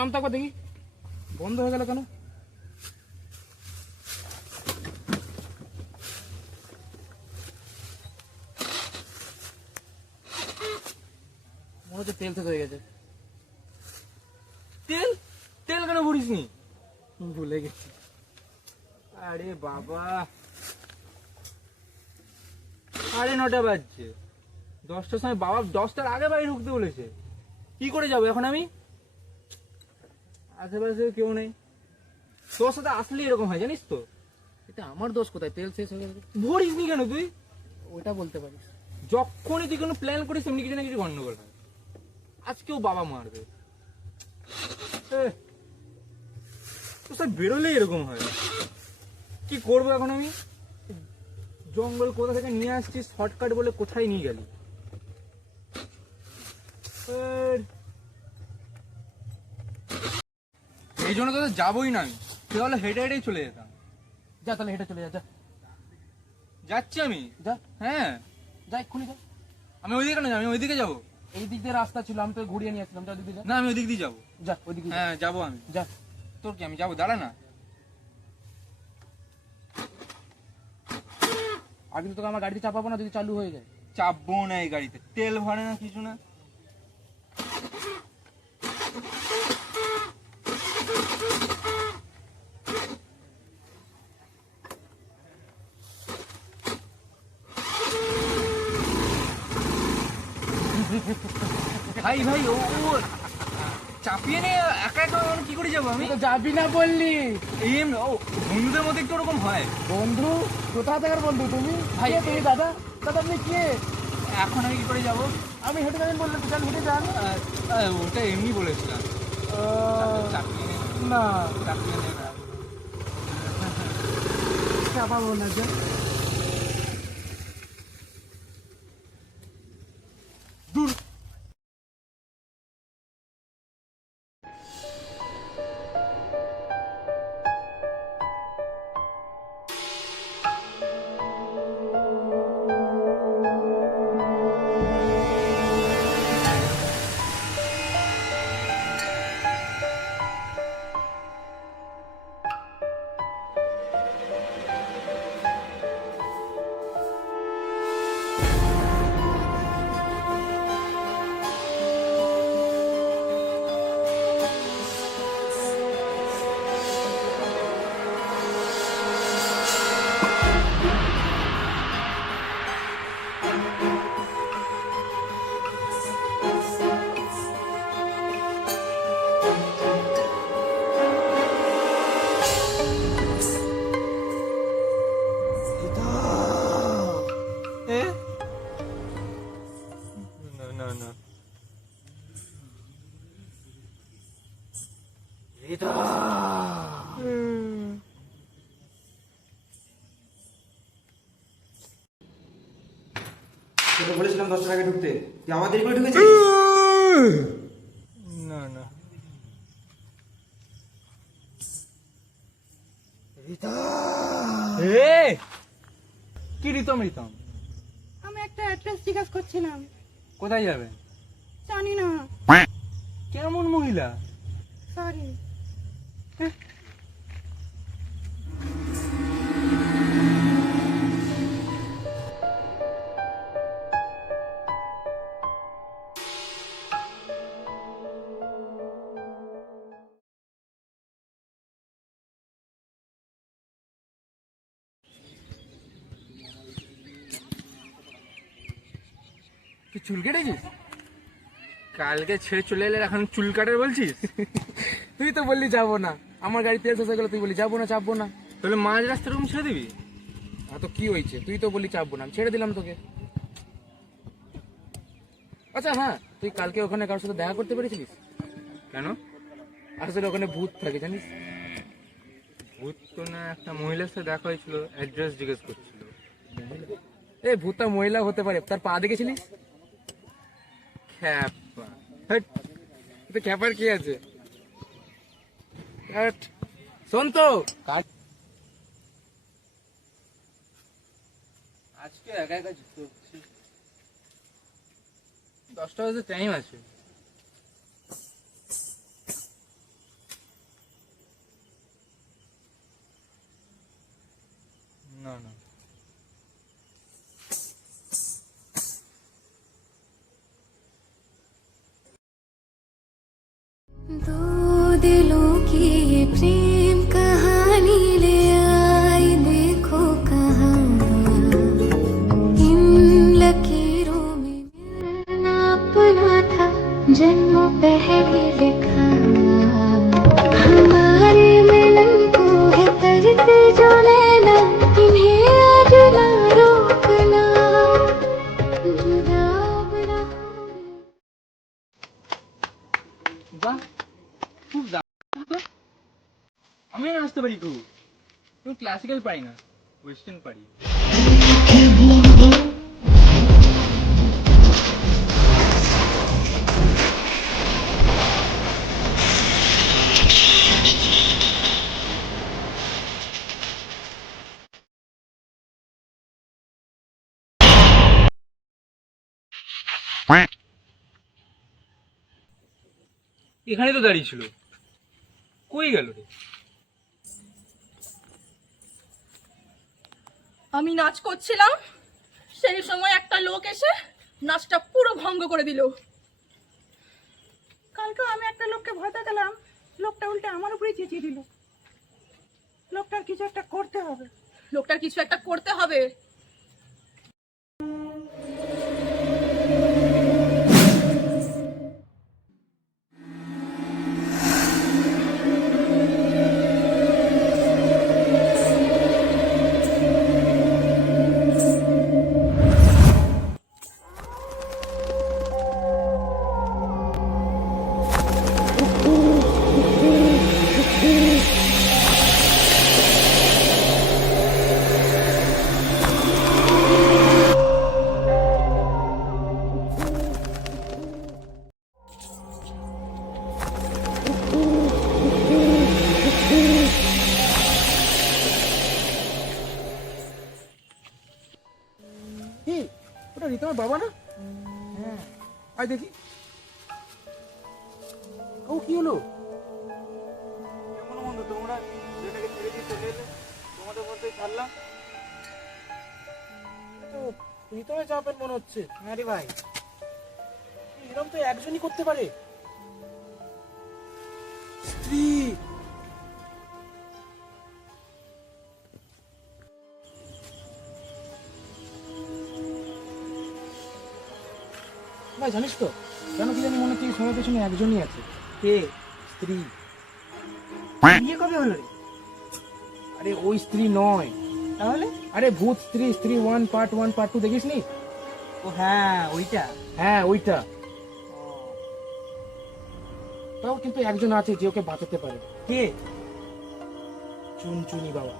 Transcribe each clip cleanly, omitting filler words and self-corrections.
নামটা একবার দেখি, বন্ধ হয়ে গেল কেন? মনে হচ্ছে তেল শেষ হয়ে গেছে। তেল তেল কেন ভরিস নি? ভুলে গেছি। আরে বাবা, 9:30 বাজছে। 10টার সময় বাবা 10টার আগে বাড়ি ঢুকতে বলেছে। কি করে যাবো এখন আমি? আশেপাশে কেউ নেই। তোর সাথে আসলে এরকম হয় জানিস তো। এটা আমার দোষ কোথায়? তেল শেষ হয়ে গেছে। ভরিস নি কেন তুই? ওইটা বলতে পারিস। যখনই তুই কোনো প্ল্যান করিস এমনি কিছু না কিছু গন্ডগোল হয়। আজকেও বাবা মারবে। তোর সাথে বেরোলেই এরকম হয়। কি করবো এখন আমি? জঙ্গল কোথা থেকে নিয়ে আসছিস শর্টকাট বলে, কোথায় নিয়ে গেলি? এই জন্য তো যাবোই না আমি। তাহলে হেঁটে হেঁটেই চলে যেতাম। যা তাহলে হেঁটে চলে যা। যাচ্ছি আমি। যা হ্যাঁ, যা এক্ষুনি যা। আমি ওইদিকে কেন যাবো? আমি ওইদিকে যাবো এই দিক দিয়ে রাস্তা ছিল, আমি তো ঘুরিয়ে নিয়ে আসলাম। যা দিদি যা। না, আমি ওইদিক দিয়ে যাবো। যা ওইদিকে যা। হ্যাঁ যাবো আমি। যা। তোর কি, আমি যাবো, দাঁড়া না। আগে তো তোকে আমার গাড়িতে চাপাবো না যদি চালু হয়ে যায়। চাপবো না এই গাড়িতে, তেল ভরে না কিছু না। ভাই ভাই, ও ও চাপিয়ে নিয়ে একা একা কি করে যাবো আমি? তুই তো যাবি না বললি। ও বন্ধুদের মধ্যে একটু ওরকম হয়। বন্ধু? কোথা থেকে বন্ধু তুমি? ভাই, কে তুমি? দাদা দাদা আপনি কে? এখন আমি কি করে যাবো? আমি হেঁটে যাবেন বললাম তো, চল হেঁটে যান। ওটা এমনি বলেছিলাম। চাপিয়ে নে, না চাপিয়ে নে না। চাপাবো না। যা। দূর। না না না, তোকে বলেছিলাম 10টার আগে ঢুকতে, তুই আমার দেরি করে ঢুকেছিস। না না। কি রিতম রিতম? আমি একটা অ্যাড্রেস জিজ্ঞাসা করছিলাম। কোথায় যাবে? জানি না, কেমন মহিলা? সরি। তুই চুল কেটেছিস? কালকে ছেড়ে চলে এলে এখন চুল কাটার বলছিস? তুই তো বললি যাবো না, আমার গাড়ি তেল শেষ হয়ে গেল, তুই বললি যাবো না চাপবো না। তাহলে মাঝ রাস্তা এরকম ছেড়ে দিবি? তো কি হয়েছে? তুই তো বললি চাপবো না, আমি ছেড়ে দিলাম তোকে। আচ্ছা হ্যাঁ, তুই কালকে ওখানে কারোর সাথে দেখা করতে পেরেছিলিস? কেন? আসলে ওখানে ভূত থাকে জানিস। ভূত তো না, একটা মহিলার সাথে দেখা হয়েছিল, অ্যাড্রেস জিজ্ঞেস করছিল। এ ভূতটা মহিলা হতে পারে, তার পা দেখেছিলিস? খ্যাপা। হ্যাট, এতে খ্যাপার কি আছে? হ্যাট, শোন তো আজকে একা একা যেতে হচ্ছে। 10টা বাজে টাইম আছে। আমি নাচতে পারি খুব, আমি ক্লাসিক্যাল পারি না, ওয়েস্টার্ন পারি। এখানে তো দাঁড়িয়ে ছিল, কই গেল রে? আমি নাচ করছিলাম, সেই সময় একটা লোক এসে নাচটা পুরো ভঙ্গ করে দিল। কালকে আমি একটা লোককে ভয় দেখালাম, লোকটা উল্টে আমার উপরেই চেঁচিয়ে দিল। লোকটার কিছু একটা করতে হবে। লোকটার কিছু একটা করতে হবে। কি ওটা রীতমের বাবা না? হ্যাঁ, আয় দেখি। ও কি হলো? কেমন বন্ধু, তোমরা ছেলেটাকে ছেড়ে দিয়ে চলে এলে, তোমাদের বলতেই ছাড়লাম। তো রীতমের চাপের মনে হচ্ছে। হ্যাঁ রে ভাই, এরকম তো একজনই করতে পারে। স্ত্রী, ভাই জানিস তো কেন কি জানি মনে হচ্ছে এই সবার পেছনে একজনই আছে। কে? স্ত্রী। বিয়ে কবে হলো রে? আরে ওই স্ত্রী নয়, তাহলে? আরে ভূত স্ত্রী, স্ত্রী 1 পার্ট 1 পার্ট 2 দেখিস নি? ও হ্যাঁ, ওইটা। হ্যাঁ ওইটা। তাও কিন্তু একজন আছে যে ওকে বাঁচাতে পারে। কে? চুনচুনি বাবা।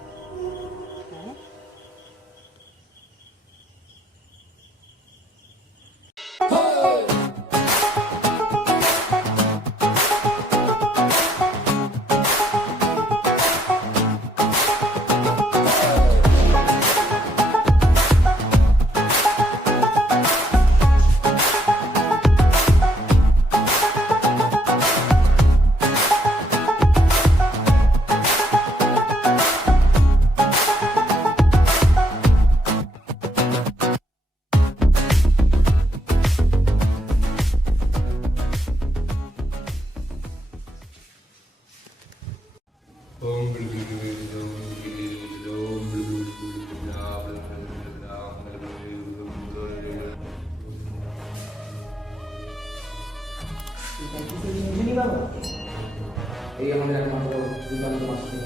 এই আমাদের একমাত্র দুর্দান্ত মাস্টার।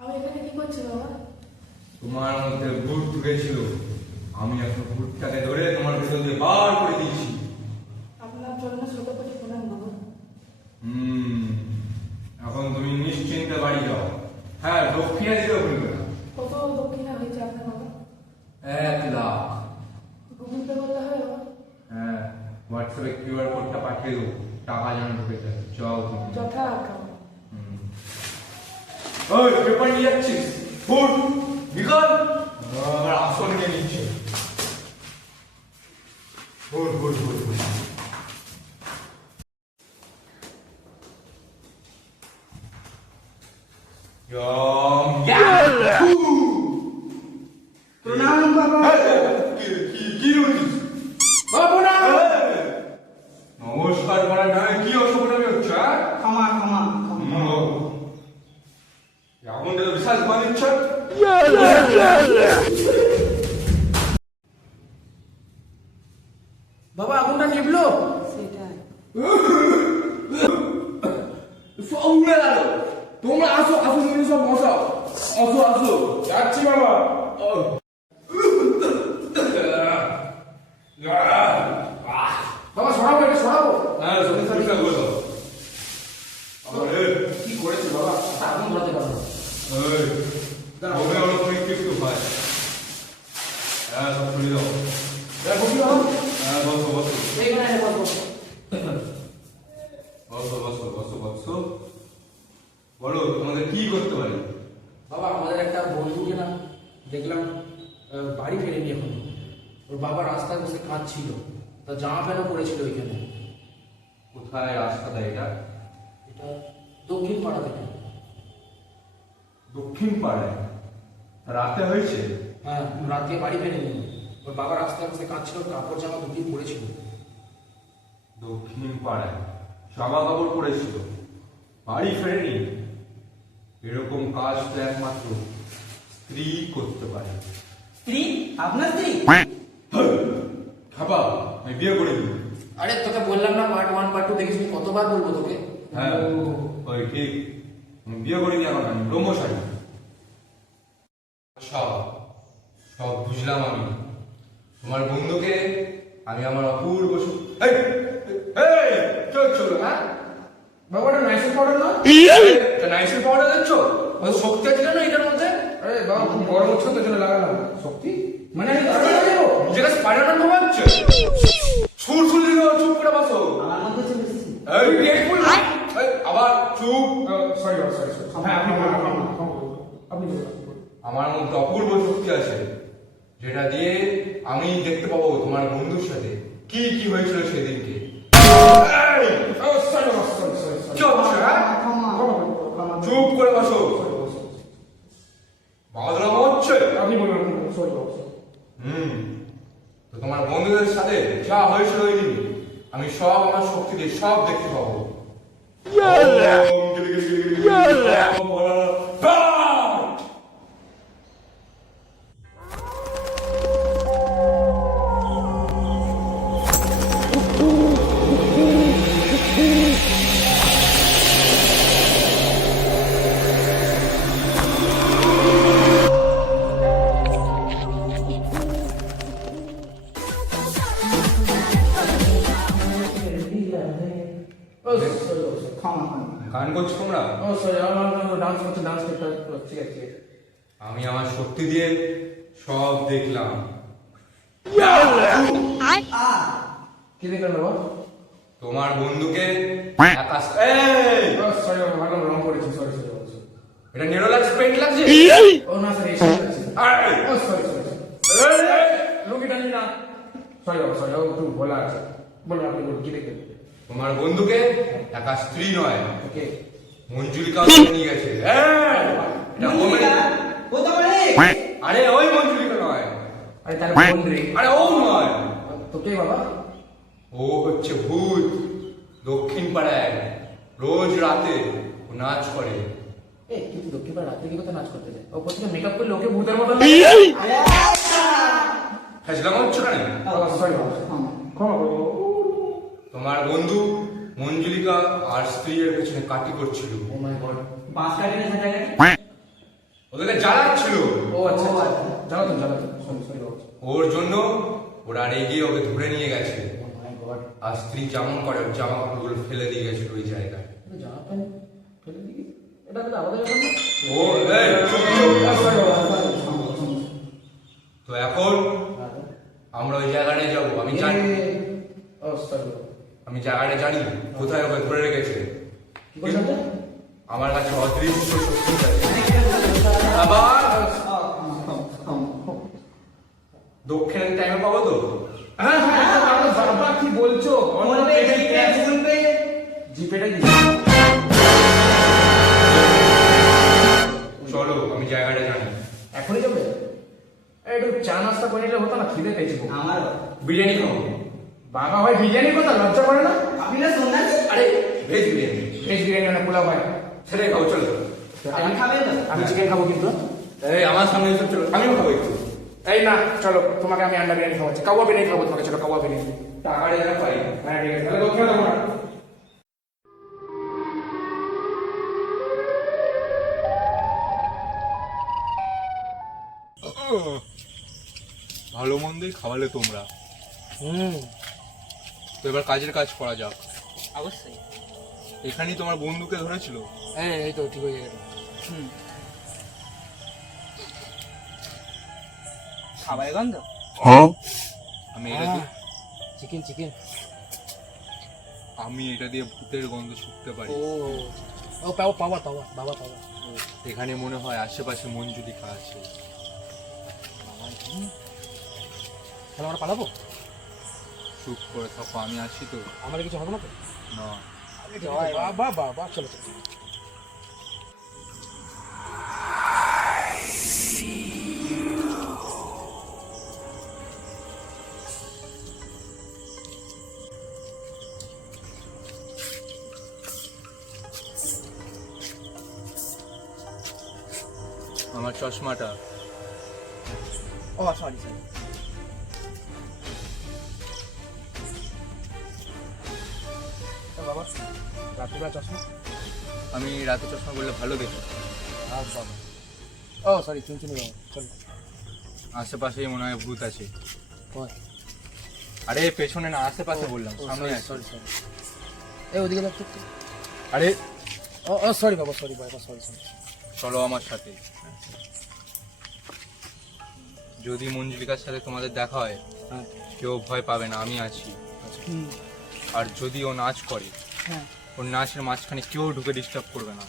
আমি এখানে কি করছি বাবা? তোমার মধ্যে ভূত ঢুকেছিল, আমি এখন ভূতটাকে ধরে তোমার ভেতর দিয়ে বার করে দিয়েছি। আপনার জন্য ছোট করে প্রণাম বাবা। এখন তুমি নিশ্চিন্তে বাড়ি যাও। হ্যাঁ, দক্ষিণে দিও বলবে না। কত দক্ষিণা হয়েছে আপনার বাবা? 1 লাখ। গুগল পে করতে হবে বাবা? হ্যাঁ, হোয়াটসঅ্যাপে কিউআর কোডটা পাঠিয়ে দেবো, টাকা যেন ঢুকে যায়। যাও তুমি। যথা আজ্ঞা। ওই পেপার নিয়ে যাচ্ছিস? ফুট বিকাল আমার আসন নিয়ে নিচ্ছে। Foot foot foot foot. প্রণাম বাবা। কি বলছিস? নমস্কার করার নামে কি অসুবিধা হচ্ছে? ক্ষমা ক্ষমা ক্ষমা। এখন তো বিশাল বানিয়েছ। বাবা আগুনটা নিভলো। সেটাই। উড়ে গেল। তোমরা আসো আসো, তুমি সব বসাও, আসো আসো, যাচ্ছি বাবা। বাবা সরাবো, এটা সরাবো। হ্যাঁ সত্যি পরিষ্কার করে দাও। কি করেছে বাবা? আগুন ধরাতে পারবো। হবে ওরা তো একটু ভাই। হ্যাঁ সব খুলে দাও। বসি বাবা, হ্যাঁ বসো বসো এইখানে বসবো। বসো বসো বসো বসো। বলো তোমাদের কি করতে পারি? বাবা আমাদের একটা বন্ধুকে না দেখলাম বাড়ি ফেরেনি এখন। ওর বাবা রাস্তায় বসে কাঁদছিল, তা জামা প্যান্টও পড়েছিল ওইখানে। কোথায় রাস্তাটা এটা? এটা দক্ষিণ পাড়া থেকে। দক্ষিণ পাড়ায়? রাতে হয়েছে? হ্যাঁ, রাত দিয়ে বাড়ি ফেরেনি। ওর বাবা রাস্তায় বসে কাঁদছিল, কাপড় জামা দুদিন পড়েছিল। দক্ষিণ পাড়ায় জামা কাপড় পরেছিল, বাড়ি ফেরেনি? এরকম কাজ তো একমাত্র স্ত্রী করতে পারে। স্ত্রী? আপনার স্ত্রী? খাবা আমি বিয়ে করে দিব। আরে তোকে বললাম না পার্ট 1 পার্ট 2 দেখিস, কতবার বলবো তোকে? হ্যাঁ ওই ঠিক, আমি বিয়ে করিনি এখন, আমি ব্রহ্মচারী। সব সব বুঝলাম আমি। তোমার বন্ধুকে আমি আমার অপূর্ব চল চল। হ্যাঁ বাবা এটা নাইসেল পাউডার না? নাইসের পাউডার দিচ্ছ? শক্তি আছে না এটার মধ্যে? আরে বাবা খুব গরম হচ্ছে তো, জন্য লাগালাম। শক্তি মানে আমি তাড়াতাড়ি লাগাবো? যেটা স্পাইডারম্যান ঘুমাচ্ছে সুর সুর দিলে চুপ করে বসো। আমার মধ্যে চলে এসেছি। এই পেট ফুল না? এই, আবার চুপ। সরি বাবা, সরি সরি। হ্যাঁ আপনি বলুন, আপনি বলুন। আমার মধ্যে অপূর্ব শক্তি আছে, যেটা দিয়ে আমি দেখতে পাবো তোমার বন্ধুর সাথে কি কি হয়েছিল সেদিনকে। এই, সরি বাবা, সরি সরি সরি। কি হচ্ছে, হ্যাঁ? ক্ষমা। চুপ করে বসো। বাদরাম হচ্ছে। আপনি বলুন, সরি বাবা। তো তোমার বন্ধুদের সাথে যা হয়েছিল ওই দিন, আমি সব আমার শক্তি দিয়ে সব দেখতে পাবো। ওম গিরি গিরি গিরি গিরি গিরি। ওম ভোলা। ক্ষমা। গান করছো তোমরা? ও সরি, আমার ডান্স করতে, ডান্স করতে। ঠিক আছে ঠিক আছে। আমি আমার শক্তি দিয়ে সব দেখলাম। কি দেখলেন বাবা? তোমার বন্ধুকে আকাশ এই সরি বাবা, ভালো রং করেছি, সরি সরি বাবা। এটা নিরোলাক্স পেইন্ট লাগছে। ও না স্যার, এসে আছে। এই, ও সরি সরি সরি। লুকিটা নিন না। সরি বাবা, সরি, ও একটু ভোলা আছে। বলুন আপনি বলুন, কি দেখলেন? তোমার বন্ধুকে একা স্ত্রী নয়, ওকে। মঞ্জুলিকা নিয়ে গেছে। এই, এটা woman- কোথায় বলে? আরে ওই মঞ্জুলিকা নয়, আরে তাহলে কোন রে? আরে ও নয়, তো কে বাবা? ও হচ্ছে ভূত। দক্ষিণ পাড়ায় রোজ রাতে ও নাচ করে। এ কিন্তু দক্ষিণ পাড়া রাতে কি কোথায় নাচ করতে যায়? ও প্রথমে মেকআপ করলে ওকে ভূতের মতো ফেসলাম হচ্ছে কেন? সরি বাবা, ক্ষমা করো। তোমার বন্ধু মঞ্জুলিকা আর স্ত্রীর পেছনে কাটি করছিল, ও মাই গড। বাঁশ কাটিয়ে থাকা ওদেরকে জ্বালাচ্ছিল। ও আচ্ছা আচ্ছা, জ্বালাতো জ্বালাতো, সরি সরি বাবা। ওর জন্য ওরা রেগে ওকে ধরে নিয়ে গেছে। ও মাই গড। আর স্ত্রী যেমন করে ওর জামা কাপড়গুলো ফেলে দিয়ে গেছিল ওই জায়গায়। জামা প্যান্ট ফেলে দিবি? এটা তো আমাদের এখানে। ও এই, চুপ, চুপ। সরি বাবা, তো এখন আমরা ওই জায়গাটায় যাবো। আমি জানি, ও সরি বাবা। আমি জায়গাটা জানি কোথায় ওকে ধরে রেখেছে। কি বলছেন? আমার কাছে অদৃশ্য শক্তি আছে। আবার দক্ষিণের টাইমে পাবো তো? হ্যাঁ হ্যাঁ, বাবা কি বলছো? জিপেটা দিচ্ছি। চলো, আমি জায়গাটা জানি। এখনই যাবে? একটু চা নাস্তা করে নিলে হতো না, খিদে পেয়েছি খুব। আমার বিরিয়ানি খাবো। বাবা ভাই বিরিয়ানির কথা লজ্জা করে না? আপনি না সন্ন্যাসী? আরে ভেজ বিরিয়ানি, ভেজ বিরিয়ানি মানে পোলাও ভাই। সেটাই খাবো। চলো, আপনি খাবেন না? আমি চিকেন খাবো কিন্তু। এই আমার সামনে এসব চলো, আমিও খাবো একটু। এই না, চলো তোমাকে আমি আন্ডা বিরিয়ানি খাওয়াচ্ছি, কাওয়া বিরিয়ানি খাবো তোমাকে, চলো কাওয়া বিরিয়ানি। টাকাটা যেন পাই। হ্যাঁ ঠিক আছে, তাহলে দক্ষিণে যাবো না। ভালো মন্দই খাওয়ালে তোমরা। তো এবার কাজের কাজ করা যাক। অবশ্যই। এখানেই তোমার বন্ধুকে ধরেছিল? হ্যাঁ এই তো ঠিক হয়ে গেল। খাবারের গন্ধ। আমি এটা দিয়ে চিকেন চিকেন। আমি এটা দিয়ে ভূতের গন্ধ শুকতে পারি। ও পাওয়া পাওয়া পাওয়া বাবা পাওয়া। এখানে মনে হয় আশেপাশে মঞ্জুলিকা আছে। তাহলে আমরা পালাবো? চুপ করে থাকো, আমি আসি তো। আমাদের কিছু হবে না তো? না, বাবা বাবা চলো চলো। আমার চশমাটা। ও সরি সরি। বাবা রাত্রিবেলা চশমা। আমি রাতে চশমা বললে ভালো দেখি। বাবা ও সরি চিনি বাবা চলো। আশেপাশেই মনে হয় ভূত আছে। কই? আরে পেছনে না, আশেপাশে বললাম, সামনে আছে। Sorry sorry. এই ওদিকে যাও তো। আরে ও সরি বাবা সরি বাবা সরি সরি। চলো আমার সাথে। যদি মঞ্জুলিকার সাথে তোমাদের দেখা হয়, হ্যাঁ কেউ ভয় পাবে না, আমি আছি। আর যদি ও নাচ করে, হ্যাঁ ওর নাচের মাঝখানে কেউ ঢুকে ডিস্টার্ব করবে না।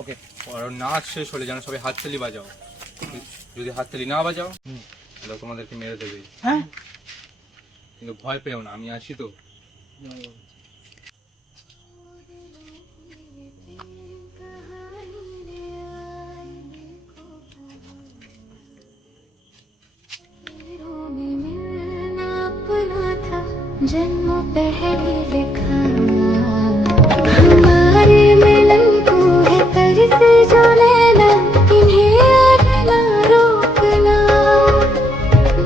ওকে। আর ওর নাচ শেষ হলে যেন সবাই হাততালি বাজাও। যদি হাততালি না বাজাও তাহলে ও তোমাদেরকে মেরে দেবে। হ্যাঁ কিন্তু ভয় পেও না, আমি আছি তো। जन्म पहले लिखा हमारे मिलन को है तरस जो लेना इन्हें आना रोकना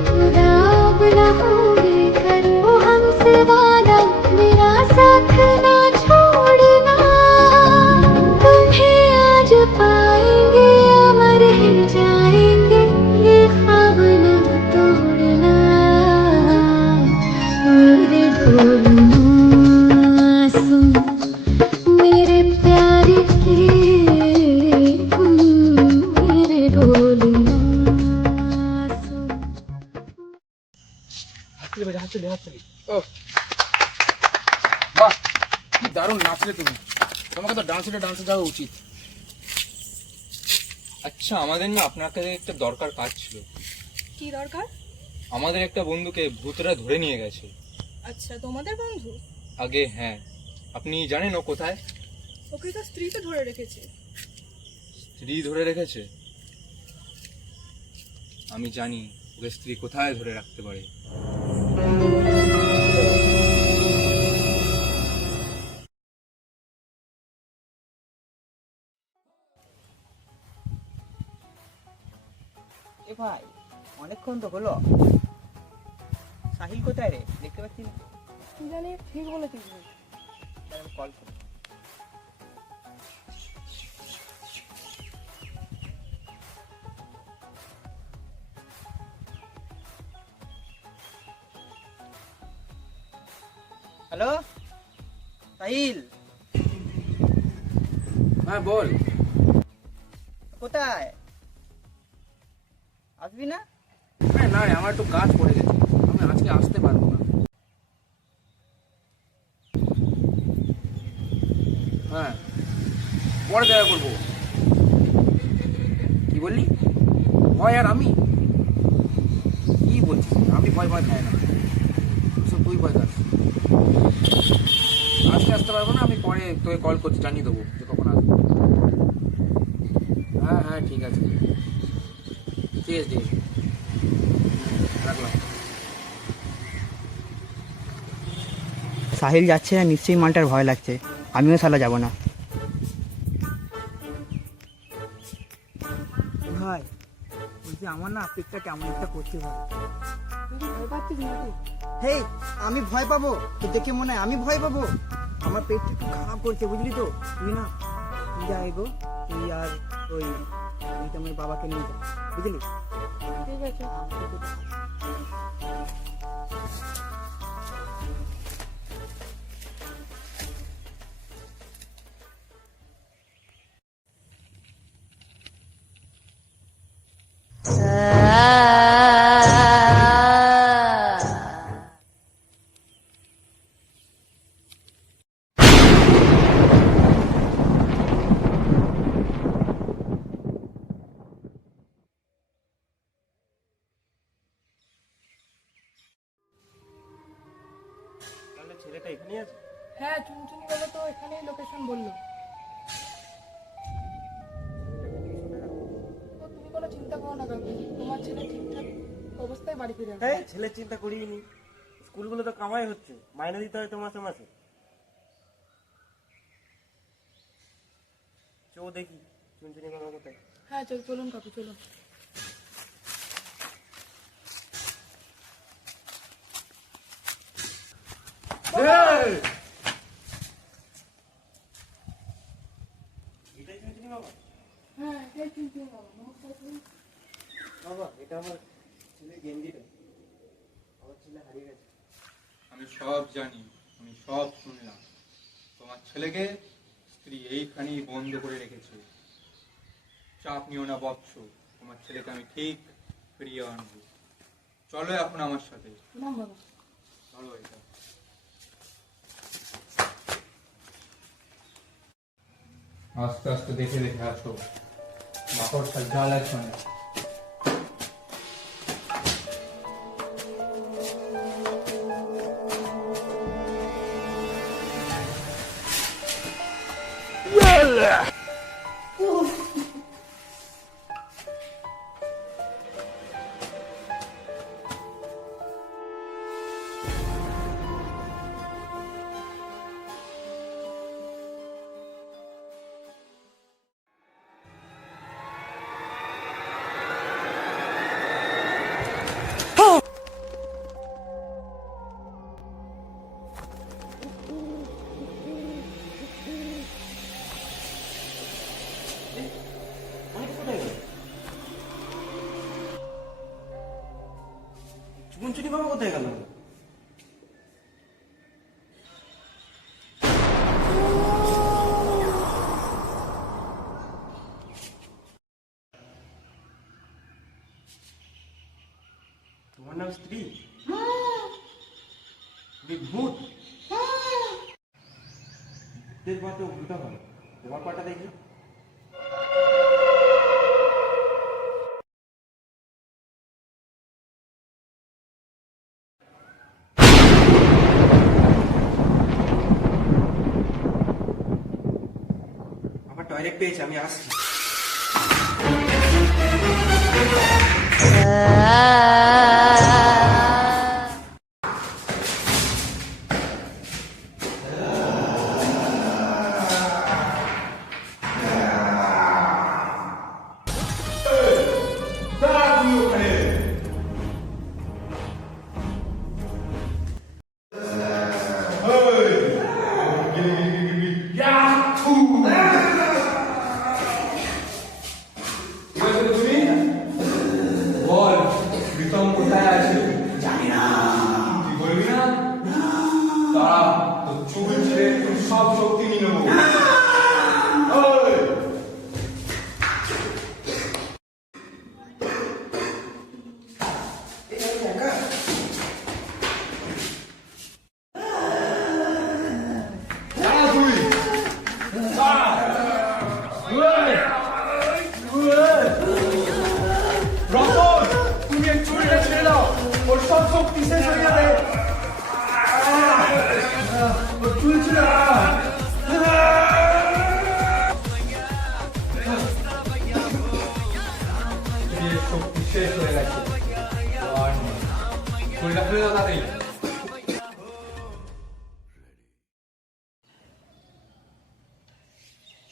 खुदा बुला होंगे करो हमसे वादा मेरा साथ ना छोड़ना तुम्हें आज पाएंगे अमर ही जाएंगे ये ख्वाब ना तोड़ना मेरे मासूम मेरे प्यारे मेरे ढोल मासूम হাততালি বাজা হাততালি হাততালি। ও বাহ কি দারুণ নাচলে তুমি। তোমাকে তো ডান্সে যাওয়া উচিত। আচ্ছা, আমাদের না আপনার কাছে একটা দরকার কাজ ছিল। কি দরকার? আমাদের একটা বন্ধুকে ভূতরা ধরে নিয়ে গেছে। আচ্ছা, তোমাদের বন্ধু? আগে হ্যাঁ। আপনি জানেন ও কোথায়? ওকে তো স্ত্রী তো ধরে রেখেছে। স্ত্রী ধরে রেখেছে? আমি জানি ওকে স্ত্রী কোথায় ধরে রাখতে পারে। এ ভাই অনেকক্ষণ তো হলো, সাহিল কোথায় রে? দেখতে পাচ্ছি না। কি জানি, ঠিক বলেছিস। কল করি। হ্যালো সাহিল, হ্যাঁ বল। কোথায়? আসবি না? না রে আমার একটু কাজ পড়ে গেছে, আমি আজকে আসতে পারবো না। হ্যাঁ পরে দেখা করবো। কি বললি? ভয় আর আমি? কি বলছিস? আমি ভয় খাই না, তুই ভয় খাস। আজকে আসতে পারবো না, আমি পরে তোকে কল করছি, জানিয়ে দেবো যে কখন আসবো। হ্যাঁ ঠিক আছে, ঠিক আছে রাখলাম। সাহিল যাচ্ছে না, নিশ্চয়ই মালটার ভয় লাগছে। আমিও শালা যাব না। ভাই বলছি আমার না পেটটা কেমন একটা করছে ভাই। হে আমি ভয় পাবো? তো দেখে মনে হয় আমি ভয় পাবো? আমার পেটটা একটু খারাপ করছে বুঝলি তো। তুই না তুই যা এগো, তুই আর ওই আমার বাবাকে নিয়ে যা বুঝলি। ঠিক আছে। তাহলে ছেলেটা এখানেই আছে? হ্যাঁ, চুনচুনি বাবা তো এখানেই লোকেশন বললো। তো তুমি কোনো চিন্তা করো না কাকু, তোমার ছেলে ঠিকঠাক অবস্থায় বাড়ি ফিরে আসবে। এই ছেলের চিন্তা করিনি, স্কুলগুলো তো কামাই হচ্ছে, মাইনে দিতে হয় তো মাসে মাসে। চো দেখি চুনচুনি বাবা কোথায়। হ্যাঁ চলুন কাকু, চলুন। এটাই চুনচুনি বাবা? হ্যাঁ, এই চুনচুনি বাবা, নমস্কার করুন। বাবা এটা আমার ছেলে গেঞ্জিটা, আমার ছেলে হারিয়ে গেছে। আমি সব জানি, আমি সব শুনলাম। তোমার ছেলেকে স্ত্রী এইখানেই বন্ধ করে রেখেছে। চাপ নিও না বৎস, তোমার ছেলেকে আমি ঠিক ফিরিয়ে আনবো। চলো এখন আমার সাথে। প্রণাম বাবা। চলো এটা। আস্তে আস্তে দেখে দেখে আসো, মাকড় জাল আছে অনেক। চুনচুনি বাবা কোথায় গেল? তোমার নাম স্ত্রী? তুমি ভূত? ভূতের পাতে উল্টা হয়, তোমার পাটা দেখি। আমার টয়লেট পেয়েছে, আমি আসছি। বল প্রীতম কোথায় আছে? জানি না। তুই বলবি না? তারা তো চুল ছেড়ে তোর সব শক্তি নিয়ে নেবো। ওই! দাঁড়া তুই! দাঁড়া! ওই! রতন, তুমি এই চুরিটা ছেড়ে দাও, ওর সব শক্তি শেষ হয়ে যাবে। ওর চুল ছিল শক্তি শেষ হয়ে গেছে। আর নেই। চুলটা ফেলে দাও তাড়াতাড়ি।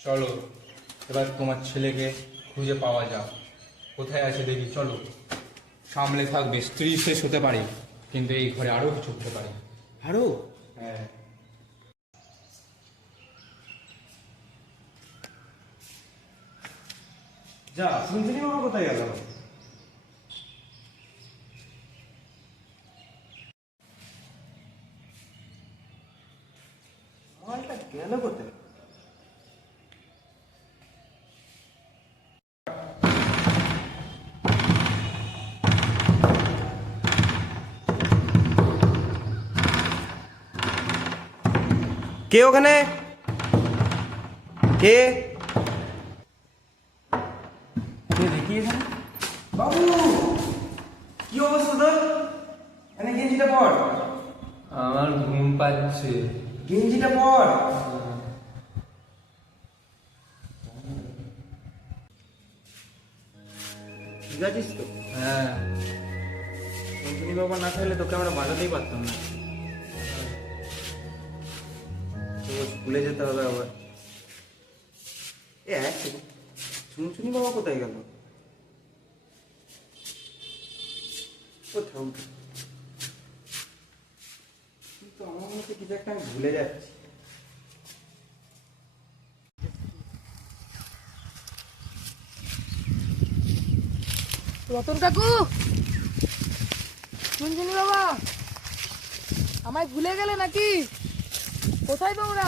চলো এবার তোমার ছেলেকে খুঁজে পাওয়া যাক, কোথায় আছে দেখি। চলো, সামলে থাকবে, স্ত্রী শেষ হতে পারে কিন্তু এই ঘরে আরো কিছু হতে পারে। আরো? হ্যাঁ, যা, চুনচুনি বাবা কোথায় গেল? কে ওখানে? কে? দেখি এখানে। বাবু, কি অবস্থা তোর? এনে গেঞ্জিটা পর। আমার ঘুম পাচ্ছে। গেঞ্জিটা পর। ঠিক আছিস তো? হ্যাঁ। শকুনি বাবা না থাকলে তোকে আমরা বাজাতেই পারতাম না। তো স্কুলে যেতে হবে আবার। এক সেকেন্ড, চুনচুনি বাবা কোথায় গেল? কোথাও কিন্তু আমার মধ্যে কিছু একটা আমি ভুলে যাচ্ছি। রতন কাকু, শুনছিনি বাবা, আমায় ভুলে গেলে নাকি? কোথায় তোমরা?